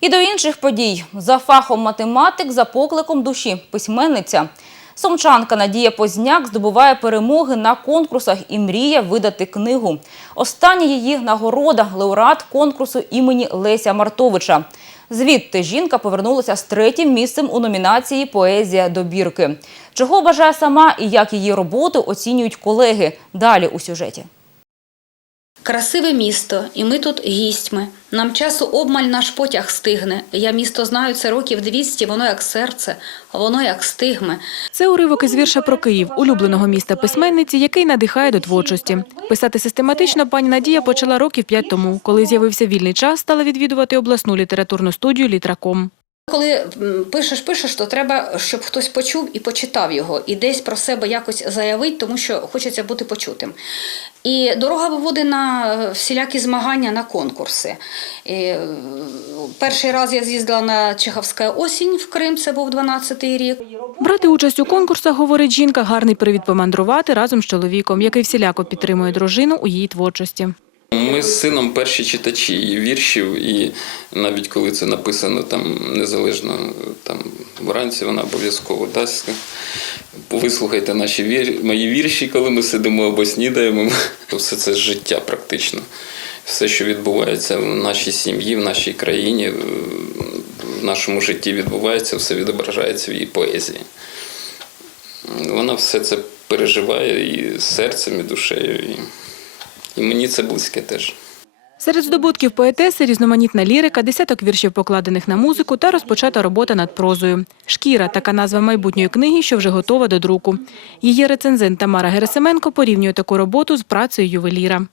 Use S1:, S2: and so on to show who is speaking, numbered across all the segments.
S1: І до інших подій. За фахом математик, за покликом душі письменниця. Сумчанка Надія Позняк здобуває перемоги на конкурсах і мріє видати книгу. Остання її нагорода – лауреат конкурсу імені Леся Мартовича. Звідти жінка повернулася з третім місцем у номінації «Поезія добірки». Чого бажає сама і як її роботу оцінюють колеги. Далі у сюжеті.
S2: Красиве місто, і ми тут гістьми. Нам часу обмаль наш потяг стигне. Я місто знаю це років 200, воно як серце, воно як стигме.
S3: Це уривок із вірша про Київ, улюбленого міста письменниці, який надихає до творчості. Писати систематично пані Надія почала років п'ять тому. Коли з'явився вільний час, стала відвідувати обласну літературну студію «Літраком».
S2: Коли пишеш, пишеш, то треба, щоб хтось почув і почитав його, і десь про себе якось заявить, тому що хочеться бути почутим. І дорога виводить на е, всілякі змагання на конкурси. І, е, перший раз я з'їздила на Чеховська осінь в Крим, це був 12-й рік.
S3: Брати участь у конкурсах, говорить жінка, гарний привід помандрувати разом з чоловіком, який всіляко підтримує дружину у її творчості.
S4: Ми з сином перші читачі її віршів, і навіть коли це написано там незалежно там вранці, вона обов'язково дасть. Вислухайте наші вір... мої вірші, коли ми сидимо або снідаємо. Все це життя практично. Все, що відбувається в нашій сім'ї, в нашій країні, в нашому житті відбувається, все відображається в її поезії. Вона все це переживає і серцем, і душею. І, і мені це близьке теж.
S3: Серед здобутків поетеси різноманітна лірика, десяток віршів покладених на музику та розпочата робота над прозою. «Шкіра» – така назва майбутньої книги, що вже готова до друку. Її рецензент Тамара Герасименко порівнює таку роботу з працею ювеліра.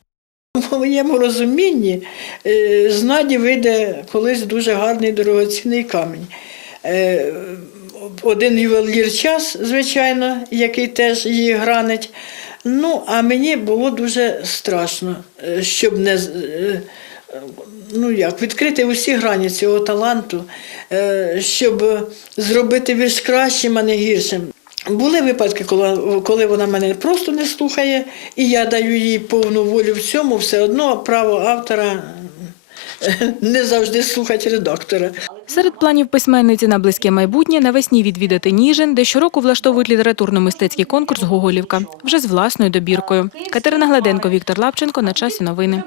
S5: В моєму розумінні е, з Наді вийде колись дуже гарний дорогоцінний камінь. Один ювелір час, звичайно, який теж її гранить. Ну, а мені було дуже страшно, е, щоб не е, ну як, відкрити усі грані цього таланту, е, щоб зробити вірш кращим, а не гіршим. Були випадки, коли, вона мене просто не слухає, і я даю їй повну волю в цьому, все одно право автора не завжди слухати редактора.
S3: Серед планів письменниці на близьке майбутнє навесні відвідати Ніжин, де щороку влаштовують літературно-мистецький конкурс «Гоголівка» вже з власною добіркою. Катерина Гладенко, Віктор Лапченко. На часі новини.